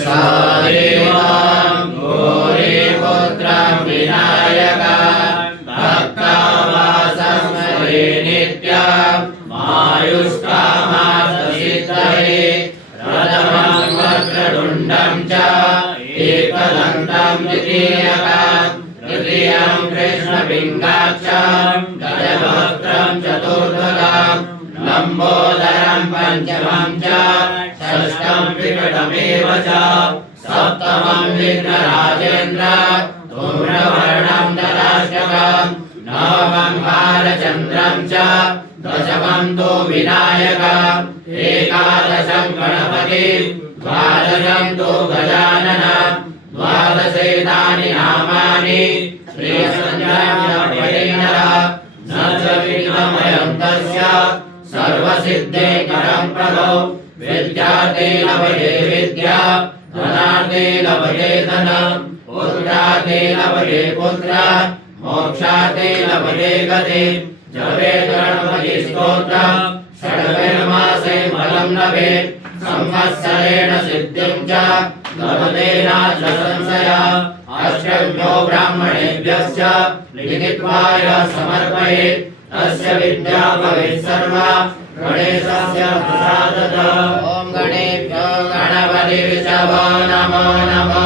सादेवां गौरीपुत्रं विनायकं भक्तवासस्महे नित्यं मायुष्कामार्थसिद्धये प्रथमं वक्रतुण्डं च एकदन्तं द्वितीयकं तृतीयं कृष्णपिङ्गाक्षं गजवक्त्रं चतुर्थकं लम्बोदरं पञ्चमं च षष्ठं विकटमेव च सप्तमं विघ्नराजेन्द्र धूम्रवर्णं ददाष्टकं नवमं बालचन्द्रं च दशमं तु विनायकम् एकादशं गणपतिं द्वादशं तु गजाननं द्वादशेतानि नामानि श्रीसञ्जयः न च विघ्नमयं तस्य सर्वसिद्धे करं प्रभो विद्यार्थे लभते विद्या धनार्थे लभते धनं पुत्रार्थे लभते पुत्र मोक्षार्थे लभते गतिं जपेत् गणपतिस्तोत्रं षड्विर्मासे फलं लभेत् संवत्सरेण सिद्धिं च लभते नाथ संशयः अष्टभ्यो ब्राह्मणेभ्यश्च लिखित्वा यः समर्पयेत् तस्य विद्या भवेत् सर्वा गणेशस्य प्रसादतः। ॐ गणेभ्यो गणपतिर्षभो नमो नमो